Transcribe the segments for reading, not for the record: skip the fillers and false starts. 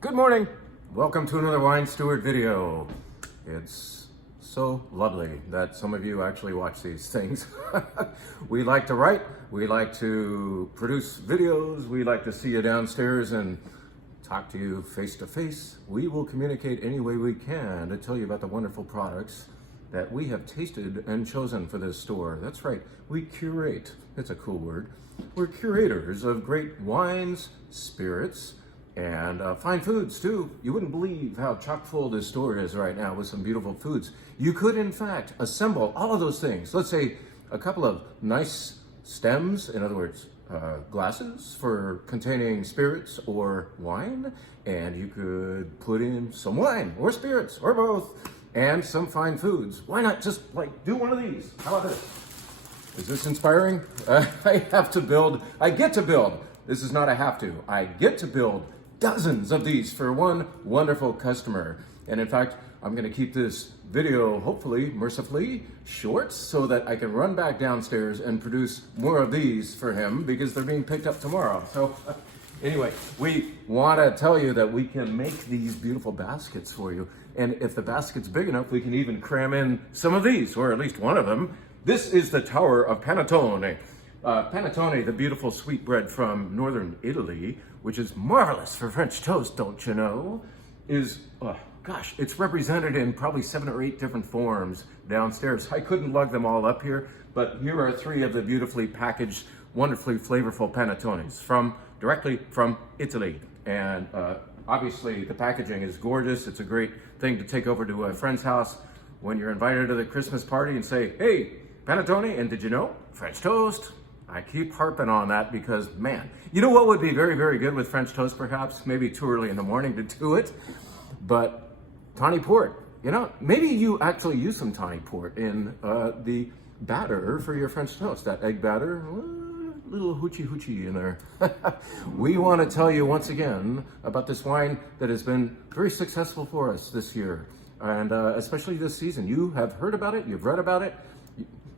Good morning. Welcome to another Wine Steward video. It's so lovely that some of you actually watch these things. We like to write, we like to produce videos, we like to see you downstairs and talk to you face to face. We will communicate any way we can to tell you about the wonderful products that we have tasted and chosen for this store. That's right, we curate. It's a cool word. We're curators of great wines, spirits, and fine foods too. You wouldn't believe how chock full this store is right now with some beautiful foods. You could in fact assemble all of those things. Let's say a couple of nice stems, in other words, glasses for containing spirits or wine, and you could put in some wine or spirits or both and some fine foods. Why not just like do one of these? How about this? Is this inspiring? I get to build. This is not a have to. I get to build dozens of these for one wonderful customer. And in fact, I'm gonna keep this video, hopefully, mercifully, short so that I can run back downstairs and produce more of these for him because they're being picked up tomorrow. So anyway, we wanna tell you that we can make these beautiful baskets for you. And if the basket's big enough, we can even cram in some of these, or at least one of them. This is the Tower of Panettone. Panettone, the beautiful sweet bread from northern Italy, which is marvelous for French toast, don't you know, is, it's represented in probably 7 or 8 different forms downstairs. I couldn't lug them all up here, but here are 3 of the beautifully packaged, wonderfully flavorful panettones directly from Italy. And obviously the packaging is gorgeous. It's a great thing to take over to a friend's house when you're invited to the Christmas party and say, hey, panettone, and did you know, French toast? I keep harping on that because, man, you know what would be very, very good with French toast, perhaps? Maybe too early in the morning to do it, but tawny port. You know, maybe you actually use some tawny port in the batter for your French toast, that egg batter, little hoochie in there. We want to tell you once again about this wine that has been very successful for us this year, and especially this season. You have heard about it, you've read about it,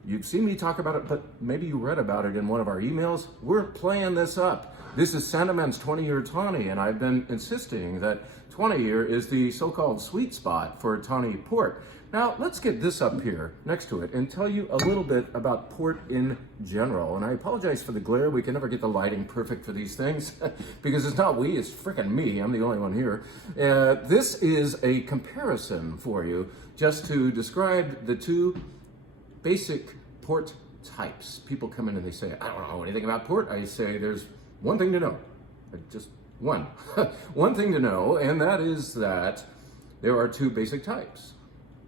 you've seen me talk about it, but maybe you read about it in one of our emails. We're playing this up. This is Sandeman's 20-year tawny, and I've been insisting that 20-year is the so-called sweet spot for tawny port. Now, let's get this up here next to it and tell you a little bit about port in general. And I apologize for the glare. We can never get the lighting perfect for these things because it's not we, it's frickin' me. I'm the only one here. This is a comparison for you just to describe the 2 basic port types. People come in and they say, I don't know anything about port. I say, there's one thing to know, just one. One thing to know, and that is that there are 2 basic types,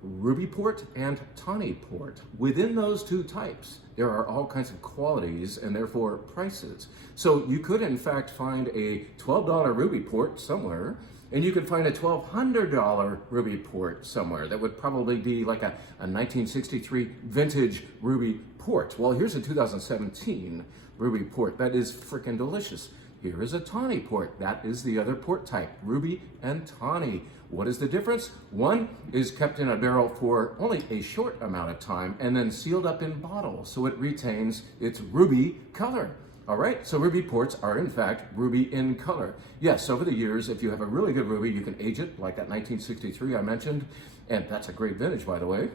ruby port and tawny port. Within those 2 types, there are all kinds of qualities and therefore prices. So you could in fact find a $12 ruby port somewhere, and you could find a $1,200 ruby port somewhere that would probably be like a 1963 vintage ruby port. Well, here's a 2017 ruby port that is freaking delicious. Here is a tawny port. That is the other port type, ruby and tawny. What is the difference? One is kept in a barrel for only a short amount of time and then sealed up in bottles so it retains its ruby color. All right, so ruby ports are in fact ruby in color. Yes, over the years, if you have a really good ruby, you can age it like that 1963 I mentioned, and that's a great vintage, by the way,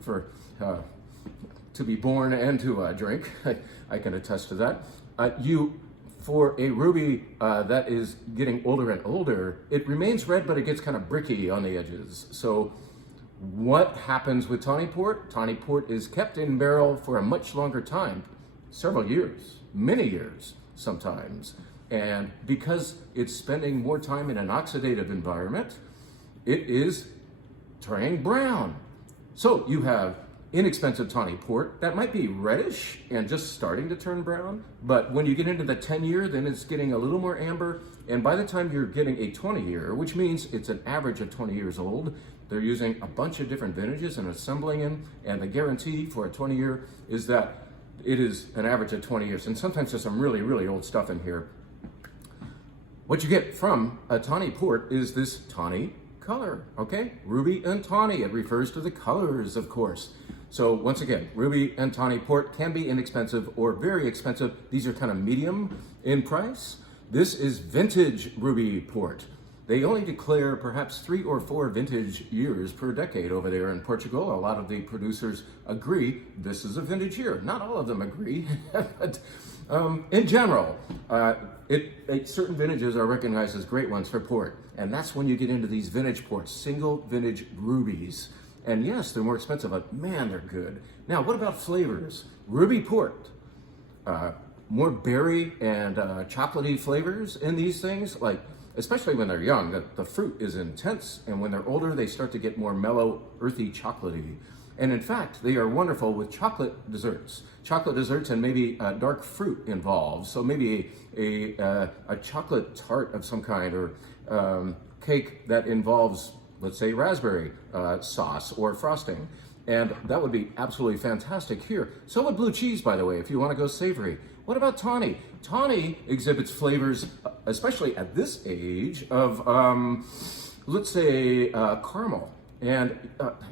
for to be born and to drink. I can attest to that. For a ruby that is getting older and older, it remains red, but it gets kind of bricky on the edges. So what happens with tawny port? Tawny port is kept in barrel for a much longer time, several years. Many years sometimes, and because it's spending more time in an oxidative environment, it is turning brown. So you have inexpensive tawny port that might be reddish and just starting to turn brown, but when you get into the 10-year, then it's getting a little more amber, and by the time you're getting a 20-year, which means it's an average of 20 years old, they're using a bunch of different vintages and assembling them, and the guarantee for a 20-year is that it is an average of 20 years, and sometimes there's some really, really old stuff in here. What you get from a tawny port is this tawny color, okay? Ruby and tawny, it refers to the colors, of course. So once again, ruby and tawny port can be inexpensive or very expensive. These are kind of medium in price. This is vintage ruby port. They only declare perhaps 3 or 4 vintage years per decade over there in Portugal. A lot of the producers agree this is a vintage year. Not all of them agree, but in general, certain vintages are recognized as great ones for port. And that's when you get into these vintage ports, single vintage rubies. And yes, they're more expensive, but man, they're good. Now, what about flavors? Ruby port. More berry and chocolatey flavors in these things, like especially when they're young, the fruit is intense, and when they're older, they start to get more mellow, earthy, chocolatey. And in fact, they are wonderful with chocolate desserts. Chocolate desserts and maybe dark fruit involved. So maybe a chocolate tart of some kind, or cake that involves, let's say, raspberry sauce or frosting. And that would be absolutely fantastic here. So would blue cheese, by the way, if you want to go savory. What about tawny? Tawny exhibits flavors, especially at this age, of, let's say, caramel. And,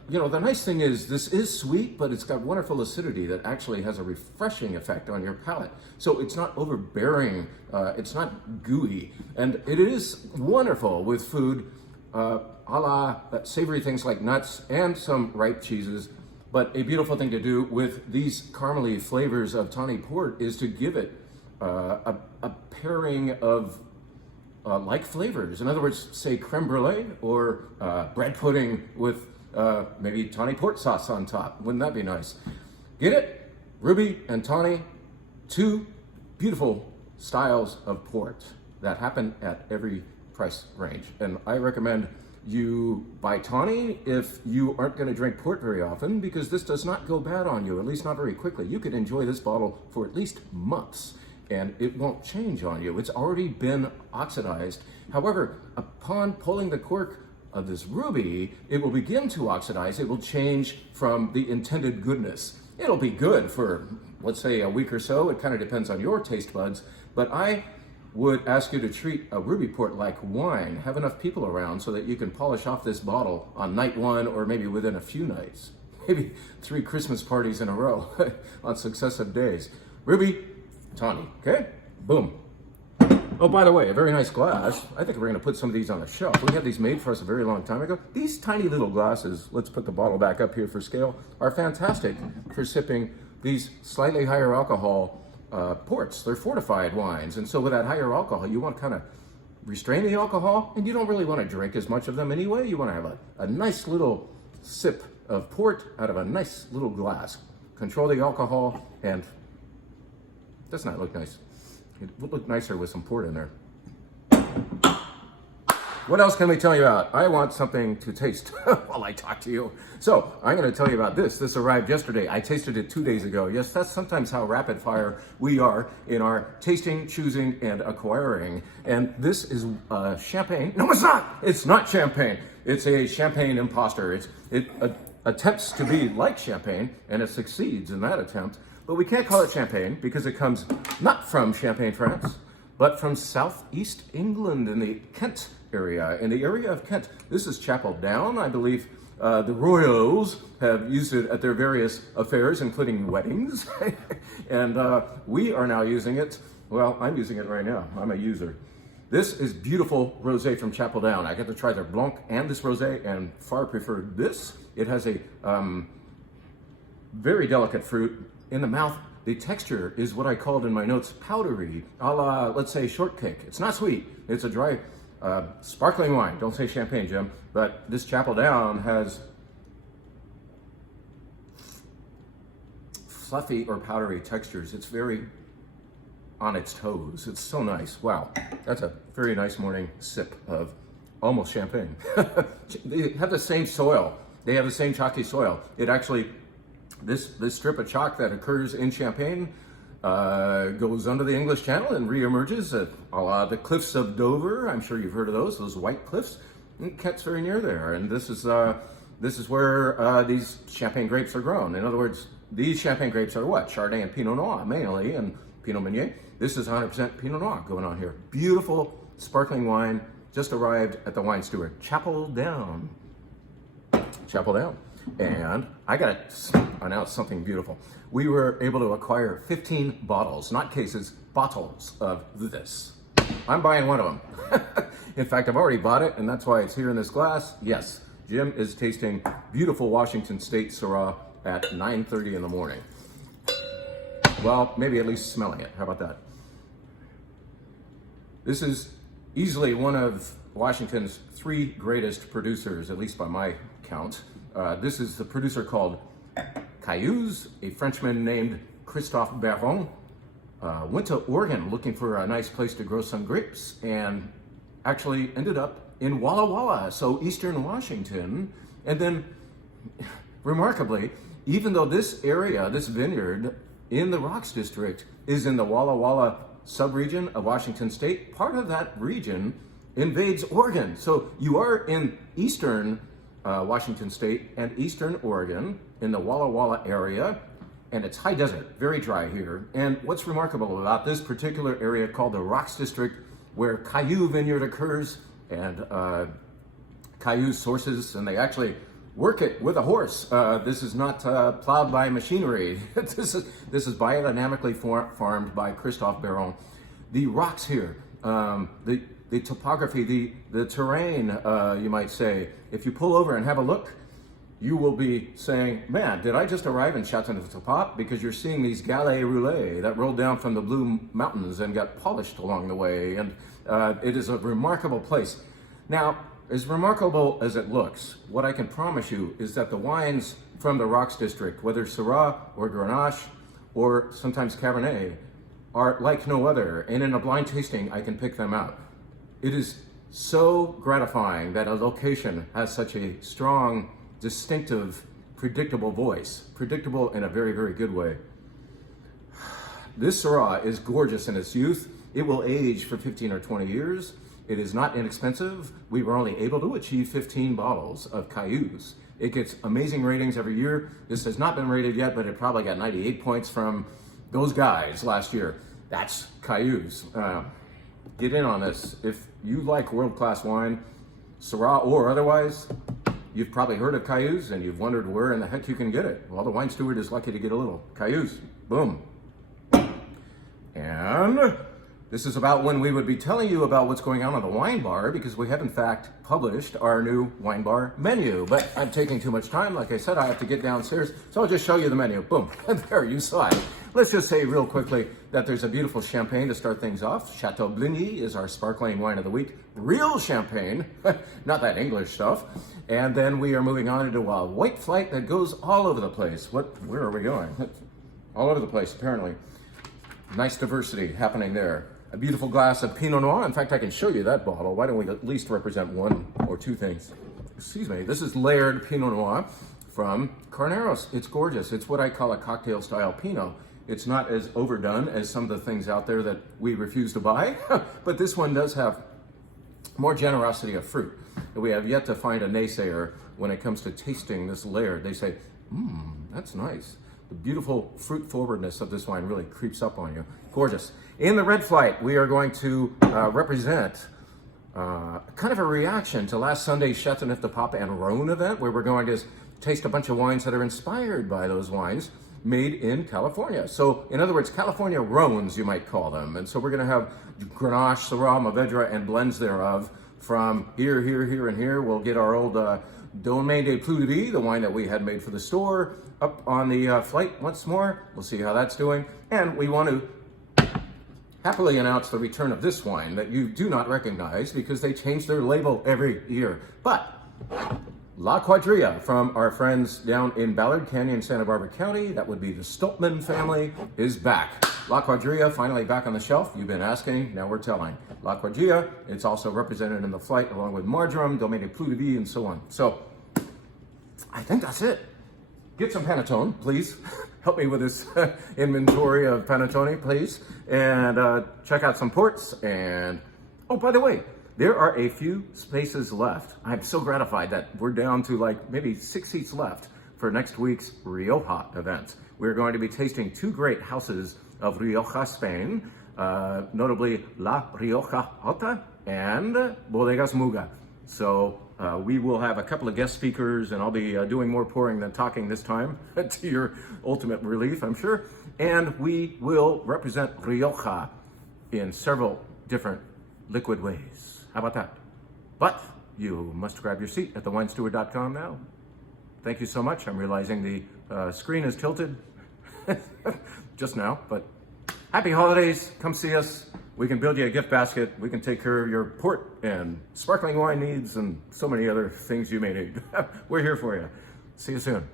the nice thing is this is sweet, but it's got wonderful acidity that actually has a refreshing effect on your palate. So it's not overbearing, it's not gooey. And it is wonderful with food, a la savory things like nuts and some ripe cheeses. But a beautiful thing to do with these caramely flavors of tawny port is to give it a pairing of like flavors. In other words, say creme brulee or bread pudding with maybe tawny port sauce on top. Wouldn't that be nice? Get it? Ruby and tawny, 2 beautiful styles of port that happen at every price range. And I recommend you buy tawny if you aren't going to drink port very often, because this does not go bad on you, at least not very quickly. You could enjoy this bottle for at least months and it won't change on you. It's already been oxidized. However, upon pulling the cork of this ruby, it will begin to oxidize. It will change from the intended goodness. It'll be good for, let's say, a week or so. It kind of depends on your taste buds, but I would ask you to treat a ruby port like wine. Have enough people around so that you can polish off this bottle on night 1 or maybe within a few nights. Maybe 3 Christmas parties in a row on successive days. Ruby, tawny, okay? Boom. Oh, by the way, a very nice glass. I think we're gonna put some of these on the shelf. We had these made for us a very long time ago. These tiny little glasses, let's put the bottle back up here for scale, are fantastic for sipping these slightly higher alcohol ports. They're fortified wines, and so with that higher alcohol, you want to kind of restrain the alcohol, and you don't really want to drink as much of them anyway. You want to have a nice little sip of port out of a nice little glass. Control the alcohol, and doesn't that look nice? It would look nicer with some port in there. What else can we tell you about? I want something to taste while I talk to you. So I'm going to tell you about this. This arrived yesterday. I tasted it 2 days ago. Yes, that's sometimes how rapid fire we are in our tasting, choosing, and acquiring. And this is champagne. No, it's not. It's not champagne. It's a champagne imposter. It attempts to be like champagne, and it succeeds in that attempt. But we can't call it champagne because it comes not from Champagne, France, but from southeast England in the Kent area. In the area of Kent, this is Chapel Down. I believe the royals have used it at their various affairs, including weddings. And we are now using it. Well, I'm using it right now. I'm a user. This is beautiful rosé from Chapel Down. I got to try their Blanc and this rosé, and far preferred this. It has a very delicate fruit in the mouth. The texture is what I called in my notes powdery, a la, let's say, shortcake. It's not sweet. It's a dry, sparkling wine. Don't say champagne, Jim. But this Chapel Down has fluffy or powdery textures. It's very on its toes. It's so nice. Wow. That's a very nice morning sip of almost champagne. They have the same soil. They have the same chalky soil. It actually, this strip of chalk that occurs in Champagne goes under the English Channel and reemerges at a la the cliffs of Dover. I'm sure you've heard of those white cliffs. And Kent's very near there, and this is where these Champagne grapes are grown. In other words, these Champagne grapes are what? Chardonnay and Pinot Noir mainly, and Pinot Meunier. This is 100% Pinot Noir going on here. Beautiful sparkling wine just arrived at the Wine Steward. Chapel Down. Chapel Down. And I gotta announce something beautiful. We were able to acquire 15 bottles, not cases, bottles of this. I'm buying one of them. In fact, I've already bought it, and that's why it's here in this glass. Yes, Jim is tasting beautiful Washington State Syrah at 9:30 in the morning. Well, maybe at least smelling it. How about that? This is easily one of Washington's 3 greatest producers, at least by my count. This is the producer called Cayuse, a Frenchman named Christophe Baron. Went to Oregon looking for a nice place to grow some grapes and actually ended up in Walla Walla, so Eastern Washington. And then, remarkably, even though this area, this vineyard in the Rocks District is in the Walla Walla subregion of Washington State, part of that region invades Oregon. So you are in Eastern Washington State and Eastern Oregon in the Walla Walla area, and it's high desert, very dry here. And what's remarkable about this particular area called the Rocks District, where Cayuse vineyard occurs, and Cayuse sources, and they actually work it with a horse. This is not plowed by machinery. This is biodynamically farmed by Christophe Baron. The rocks here, the topography, the terrain, you might say. If you pull over and have a look, you will be saying, man, did I just arrive in Châteauneuf-du-Pape? Because you're seeing these galets roulés that rolled down from the Blue Mountains and got polished along the way. And it is a remarkable place. Now, as remarkable as it looks, what I can promise you is that the wines from the Rocks District, whether Syrah or Grenache or sometimes Cabernet, are like no other. And in a blind tasting, I can pick them out. It is so gratifying that a location has such a strong, distinctive, predictable voice. Predictable in a very, very good way. This Syrah is gorgeous in its youth. It will age for 15 or 20 years. It is not inexpensive. We were only able to achieve 15 bottles of Cayuse. It gets amazing ratings every year. This has not been rated yet, but it probably got 98 points from those guys last year. That's Cayuse. Get in on this. If you like world-class wine, Syrah or otherwise, you've probably heard of Cayuse and you've wondered where in the heck you can get it. Well, the wine steward is lucky to get a little. Cayuse, boom. And this is about when we would be telling you about what's going on in the wine bar, because we have in fact published our new wine bar menu. But I'm taking too much time. Like I said, I have to get downstairs. So I'll just show you the menu. Boom. And there you saw it. Let's just say real quickly that there's a beautiful champagne to start things off. Chateau Bligny is our sparkling wine of the week. Real champagne, not that English stuff. And then we are moving on into a white flight that goes all over the place. Where are we going? All over the place, apparently. Nice diversity happening there. A beautiful glass of Pinot Noir. In fact, I can show you that bottle. Why don't we at least represent one or two things? Excuse me. This is layered Pinot Noir from Carneros. It's gorgeous. It's what I call a cocktail style Pinot. It's not as overdone as some of the things out there that we refuse to buy, but this one does have more generosity of fruit. We have yet to find a naysayer when it comes to tasting this layered. They say, that's nice. The beautiful fruit forwardness of this wine really creeps up on you. Gorgeous. In the red flight, we are going to represent kind of a reaction to last Sunday's Châteauneuf-du-Pape and Rhône event, where we're going to taste a bunch of wines that are inspired by those wines made in California. So, in other words, California Rhônes, you might call them. And so we're going to have Grenache, Syrah, Mourvedre, and blends thereof from here, and here. We'll get our old Domaine des Plus de Vie, the wine that we had made for the store, up on the flight once more. We'll see how that's doing. And we want to happily announce the return of this wine that you do not recognize because they change their label every year. But La Quadrilla from our friends down in Ballard Canyon, Santa Barbara County, that would be the Stoltman family, is back. La Quadrilla finally back on the shelf. You've been asking, now we're telling. La Quadrilla, it's also represented in the flight along with Marjoram, Domaine des Plus de Vie, and so on. So, I think that's it. Get some Panettone, please. Help me with this inventory of Panettone, please. And check out some ports. And, oh, by the way, there are a few spaces left. I'm so gratified that we're down to like maybe 6 seats left for next week's Rioja event. We're going to be tasting 2 great houses of Rioja, Spain, notably La Rioja Alta and Bodegas Muga. So we will have a couple of guest speakers, and I'll be doing more pouring than talking this time to your ultimate relief, I'm sure. And we will represent Rioja in several different liquid ways. How about that? But you must grab your seat at thewinesteward.com now. Thank you so much. I'm realizing the screen is tilted just now, but happy holidays. Come see us. We can build you a gift basket. We can take care of your port and sparkling wine needs and so many other things you may need. We're here for you. See you soon.